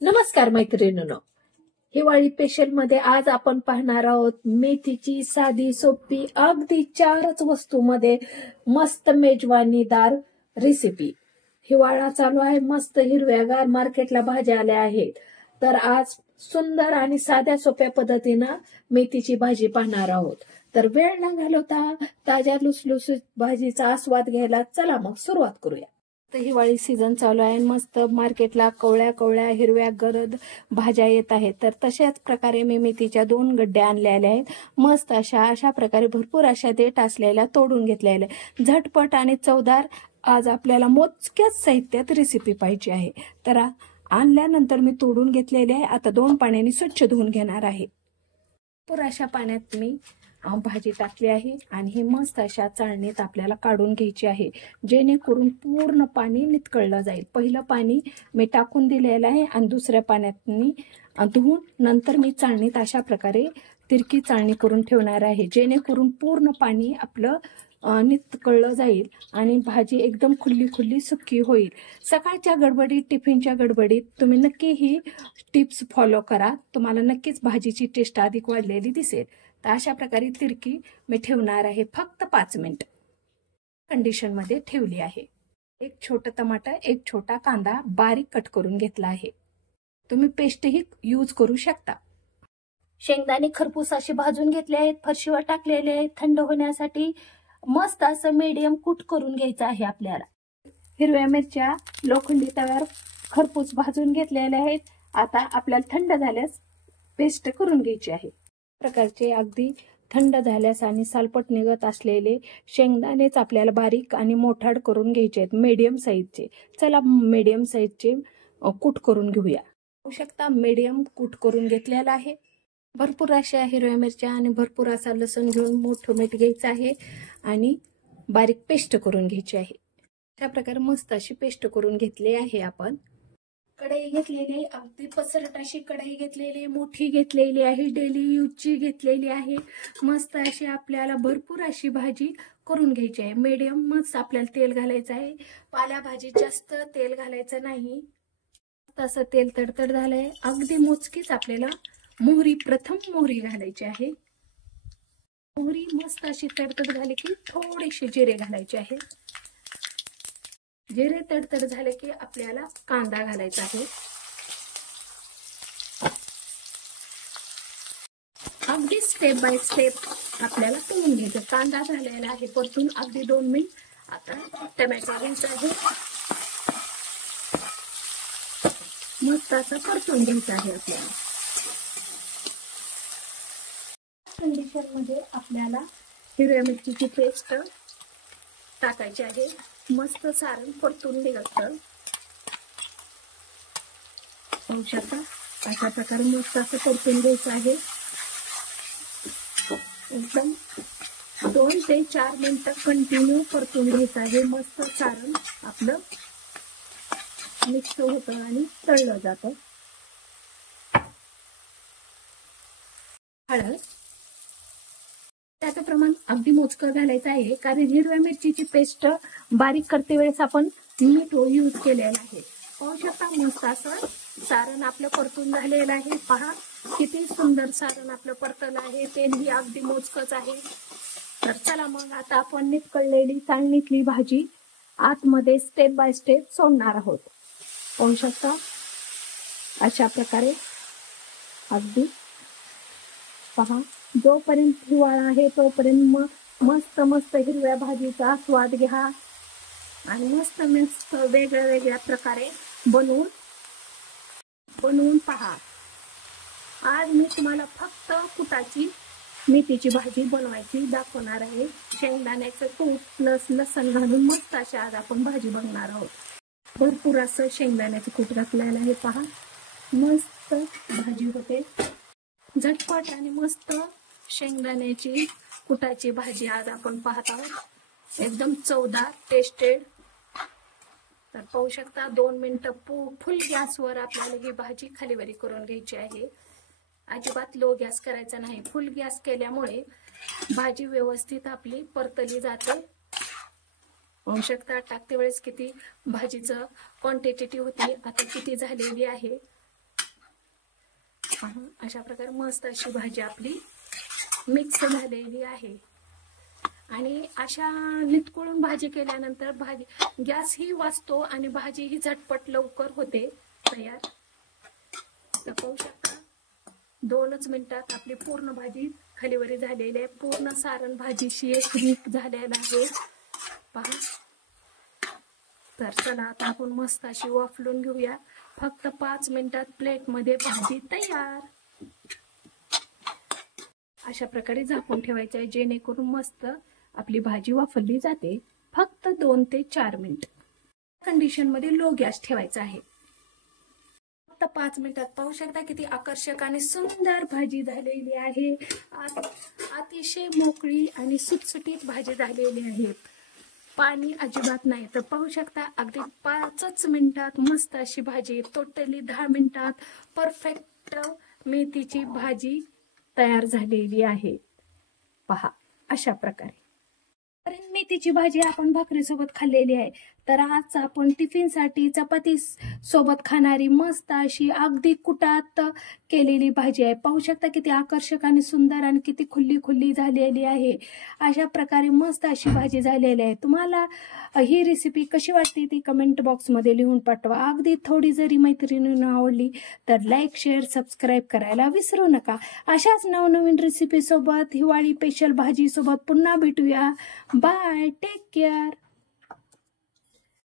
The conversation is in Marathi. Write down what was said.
नमस्कार मैत्रिणींनो, हिवाळी स्पेशल मध्ये आज आपण पाहणार आहोत मेथीची साधी सोपी अगदी 4च वस्तूमध्ये मस्त मेजवानीदार रेसिपी। हिवाळा चालू आहे, मस्त हिरव्यागार मार्केटला भाज्या आल्या आहेत। तर आज सुंदर आणि साध्या सोप्या पद्धतीने मेथीची भाजी पाहणार आहोत। तर वेळ न घालवता ताज्या लुसलुसीत भाजीचा आस्वाद घ्यायला चला मग सुरुवात करूया। तर हिवाळी सीझन चालू आहे, मस्त मार्केटला कवळ्या कवळ्या हिरव्या गरद भाज्या येत आहेत। तर तशाच प्रकारे मी मेथीच्या 2 गड्ड्या आणलेल्या आहेत। मस्त अशा प्रकारे भरपूर अशा देठ असलेल्या तोडून घेतलेल्या, झटपट आणि चवदार आज आपल्याला मोजक्याच साहित्यात रेसिपी पाहिजे आहे। तर आणल्यानंतर मी तोडून घेतलेले आहे। आता 2 पाण्याने स्वच्छ धुवून घेणार आहे। भरपूर अशा पाण्यात मी भाजी टाकली आहे आणि ही मस्त अशा चाळणीत आपल्याला काढून घ्यायची आहे, जेणेकरून पूर्ण पाणी नितळलं जाईल। पहिलं पाणी मी टाकून दिलेलं आहे आणि दुसऱ्या पाण्यात मी धुवून नंतर मी चाळणीत अशा प्रकारे तिरकी चाळणी करून ठेवणार आहे, जेणेकरून पूर्ण पाणी आपलं नितळलं जाईल आणि भाजी एकदम खुल्ली सुकी होईल। सकाळच्या गडबडीत, टिफिनच्या गडबडीत तुम्ही नक्की ही टिप्स फॉलो करा, तुम्हाला नक्कीच भाजीची टेस्ट अधिक वाढलेली दिसेल। तर अशा प्रकारे तिरकी मी ठेवणार आहे, फक्त 5 मिनिट कंडिशन मध्ये ठेवली आहे। एक छोटा टमाटर, एक छोटा कांदा बारीक कट करून घेतला आहे। तुम्ही पेस्टही यूज करू शकता। शेंगदाणे खरपूस असे भाजून घेतले आहेत, फरशीवर टाकलेले आहेत थंड होण्यासाठी। मस्त असं मीडियम कुट करून घ्यायचं आहे आपल्याला। हिरव्या मिरच्या लोखंडी तव्यावर खरपूस भाजून घेतलेल्या आहेत। आता आपल्याला थंड झाल्यास पेस्ट करून घ्यायची आहे। प्रकारचे अगदी थंड झाल्यास आणि सालपट निघत असलेले शेंगदाणेच आपल्याला बारीक आणि मोठाड करून घ्यायचे आहेत, मीडियम साईजचे। चला मीडियम साईजचे कूट करून घेऊया। पाहू शकता मीडियम कूट करून घेतलेला आहे। भरपूर अशा हिरव्या मिरच्या आणि भरपूर असा लसूण घेऊन मोठं मीठ घ्यायचं आहे आणि बारीक पेस्ट करून घ्यायची आहे। अशा प्रकारे मस्त अशी पेस्ट करून घेतली आहे। आपण कढई घेतलेली, अगदी पसरट अशी कढई घेतलेली, मोठी घेतलेली आहे, डेली यूजची घेतलेली आहे। मस्त अशी आपल्याला भरपूर अशी भाजी करून घ्यायची आहे। मीडियम मस्त आपल्याला तेल घालायचं आहे, पालेभाजीत जास्त तेल घालायचं नाही। तसं तेल तडतड झालंय, अगदी मोजकीच आपल्याला प्रथम मोहरी घालायची आहे। मोहरी मस्त अशी तडतड झाली की थोडेसे जिरे घालायचे आहे। जिरे तडतड झाले की आपल्याला कांदा घालायचा आहे। अगदी स्टेप बाय स्टेप आपल्याला करून घ्यायचं। कांदा झालेला आहे परतून अगदी 2 मिनिट। आता टोमॅटो घ्यायचा आहे, मस्त असं परतून घ्यायचं आहे आपल्याला। कंडिशन मध्ये आपल्याला हिरव्या मिरचीची पेस्ट टाकायची आहे। मस्त सारण परतून घ्यायचं। पाहू शकता अशा प्रकारे मस्त असं परतून घ्यायचं आहे। एकदम 2 ते 4 मिनिटं कंटिन्यू परतून घ्यायचं आहे। मस्त सारण आपलं मिक्स होतं आणि तळलं जातं। हळद त्याचं प्रमाण अगदी मोजकं घालायचं आहे, कारण हिरव्या मिरचीची पेस्ट बारीक करते वेळेस आपण मीठ यूज केलेलं आहे। पाहू शकता मस्त असं सारण आपलं परतून झालेलं आहे। पहा किती सुंदर सारण आपलं परतलं आहे, तेलही अगदी मोजकंच आहे। तर चला मग आता आपण नितळलेली चाळणीतली भाजी आतमध्ये स्टेप बाय स्टेप सोडणार आहोत। पाहू शकता अशा प्रकारे अगदी पहा, जोपर्यंत हिवाळा आहे तोपर्यंत मस्त हिरव्या भाजीचा स्वाद घ्या आणि मस्त वेगळ्या प्रकारे बनवून पहा। आज मी तुम्हाला फक्त कुटाची मेथीची भाजी बनवायची दाखवणार आहे। शेंगदाण्याचं कूट प्लस लसण घालून मस्त अशी आज आपण भाजी बनवणार आहोत। भरपूर असं शेंगदाण्याचं कूट घातलेलं आहे, पहा मस्त भाजी होते। झटपट आणि मस्त शेंगदाण्याची कुटाची भाजी आज आपण पाहत आहोत, एकदम चवदार टेस्टेड। तर पाहू शकता 2 मिनिटं फुल गॅसवर आपल्याला ही भाजी खालीवरी करून घ्यायची आहे। अजिबात लो गॅस करायचा नाही, फुल गॅस केल्यामुळे भाजी व्यवस्थित आपली परतली जाते। पाहू शकता टाकते वेळेस किती भाजीचं क्वांटिटी होती, आता किती झालेली आहे। पहा, अशा प्रकारे मस्त अशी भाजी आपली मिक्स झालेली आहे. आणि अशा लिटकळून भाजी केल्यानंतर भाजी गॅसही वाचतो आणि भाजी ही झटपट लवकर होते तयार. तर पाहू शकता 2च मिनिटात आपली पूर्ण भाजी खालीवरी झालेली आहे. पूर्ण सारण भाजीशी एक झालेला आहे पहा. तर चला आता आपण मस्त अशी वाफलून घेऊया. फक्त 5 मिनिटात प्लेटमध्ये भाजी तयार. अशा प्रकारे झाकून ठेवायचं आहे जेणेकरून मस्त आपली भाजी वाफरली जाते. फक्त 2 ते 4 मिनिट कंडिशन मध्ये लो गॅस ठेवायचा आहे. फक्त 5 मिनिटात पाहू शकता किती आकर्षक आणि सुंदर भाजी झालेली आहे. अतिशय मोकळी आणि सुटसुटीत भाजी झालेली आहे. पाणी अजिबात नाही. तर पाहू शकता अगदी 5च मिनिटात मस्त अशी भाजी, टोटली 10 मिनिटात परफेक्ट मेथीची भाजी तयार झालेली आहे पहा. अशा प्रकारे मेथीची भाजी आपण भाकरीसोबत खाल्लेली आहे. तर आज आपण टिफिनसाठी चपाती सोबत खाणारी मस्त अशी अगदी कुटात केलेली भाजी आहे. पाहू शकता किती आकर्षक आणि सुंदर आणि किती खुल्ली खुल्ली झालेली आहे. अशा प्रकारे मस्त अशी भाजी झालेली आहे. तुम्हाला ही रेसिपी कशी वाटते ती कमेंट बॉक्समध्ये लिहून पाठवा. अगदी थोडी जरी मैत्रिणींना आवडली तर लाईक, शेअर, सबस्क्राईब करायला विसरू नका. अशाच नवनवीन रेसिपी सोबत, हिवाळी स्पेशल भाजी सोबत पुन्हा भेटूया. Bye, take care.